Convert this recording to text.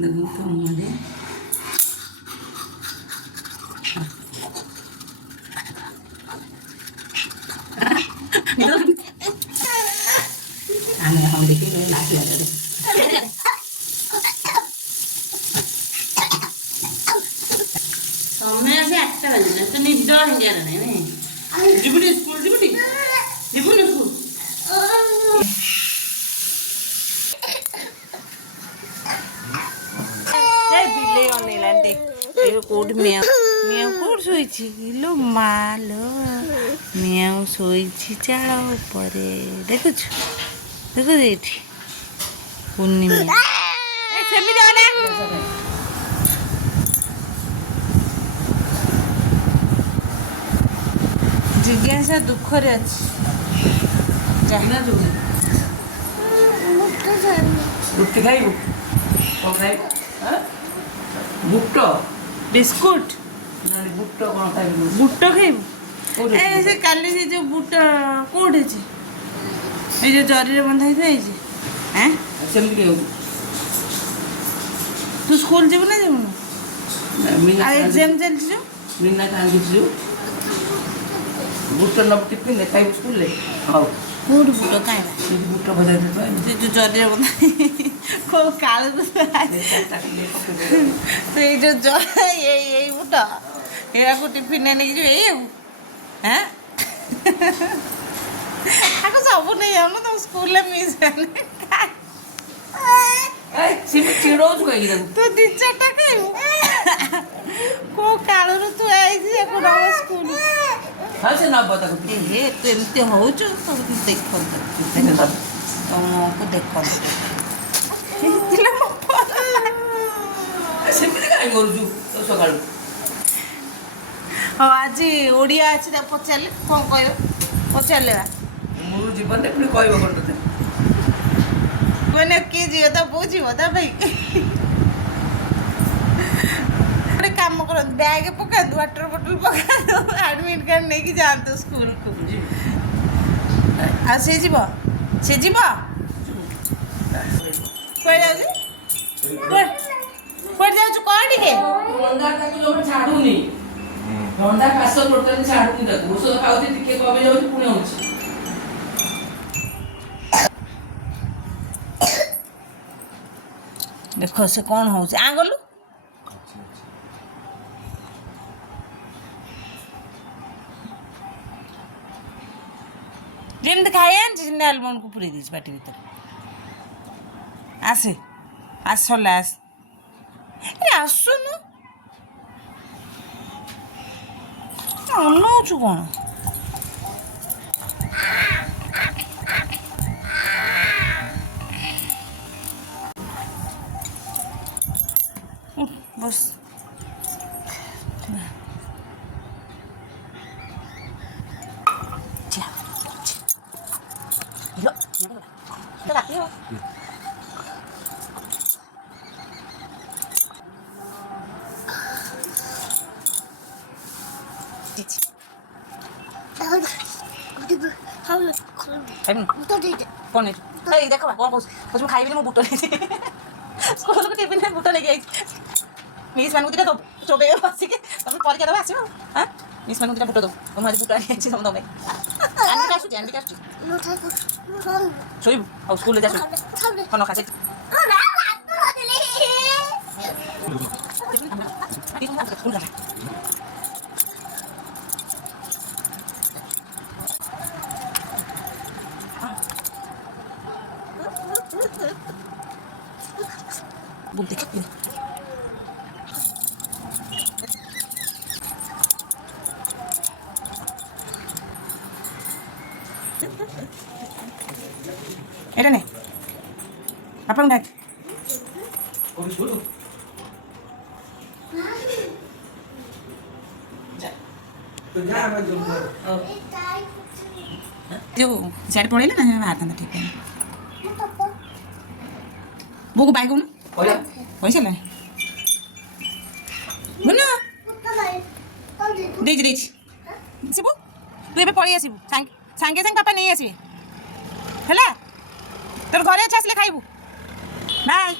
देखो मुझे हम देखिए लाइट लगा दे समय अभी 8टा बजे तो निद हो नहीं जीवनी स्कूल जीवनी जीवनी स्कूल बिले अनेलांटी कोड मियाँ मियाँ कोड सोईची लो मालो मियाँ सोईची चाଳ ଉପରେ ଦେଖୁଛୁ ଦେଖୁଛୁ ଏଇଠି ପୂର୍ଣ୍ଣିମା ସେମିତି ଅନା जिज्ञासा दुखरे अच्छी रुटी खाइबू कौन खाइबू बुट बिस्कुट बुट कौन खाइबू बुट खाइबू ए से काली से जो बुट कोड है ये जो जरी रे बंधा है हैं सेमती के तू स्कूल जीव ना जीव मीना एग्जाम चलती जो मीना कांदी जो बुट न टिफिन ले खाइबू स्कूल ले हां कोड बुट खाइबा ये बुट बजा दे ये जो जरी रे बंधा को काल तो ये जो ये बुट एरा को टिफिन ने जो ये हैं आको सब नहीं हम तो स्कूल में मिस ए सिम चिड़ोज कोई दे तू दी चाटा खाइबू को काल रो तू आई से को राव स्कूल हां से ना बता को ए तू एमते होउछु तो देखो को देखो सेमती काई करजु तो सकाळ आज ओडिया अच्छी पचारे कौन कह पचारे मोर जीवन में पुणी कहब कौन ते मैंने किए जीव तो बो जीव तो भाई गोटे कम कर बैग पका वाटर बोतल पका एडमिट कार्ड नहीं जातु स्कूल को आ से जीव से जीव कह जाऊ कह टे छाड़ूनी रंधा काश टोटाली छाड़ूनी ताको औषध खाऊे टिके कमी जाऊँ पुणी होची देख से कौन हो आगलु जेमती खाई आनी आलमंड को पूरे दीजिए पाटी भर आसे आसला आस आसुनु अनौचु कौन बस कौन है देख कौन कौन खाइबी बुट नहीं स्कूल को टिफिन बुट लेके मिस मान को चोबे बसिक तुम परीक्षा देव आसो हाँ मिस मान को बुट दो तुम आज बुट आई तुम दो आनबी शोबू आ स्कूल जा खन खा बुक देख एटा नहीं अपन डाक जो साइड पड़े ना बाहर था ठीक है वो को बाइक को ना पैसा ला बुना देख देख सिबु तू एबे पळी आसीबु सांगे सांगे पापा नहीं आसीबे हैला तोर घरे अच्छा आसले खाइबु बाय।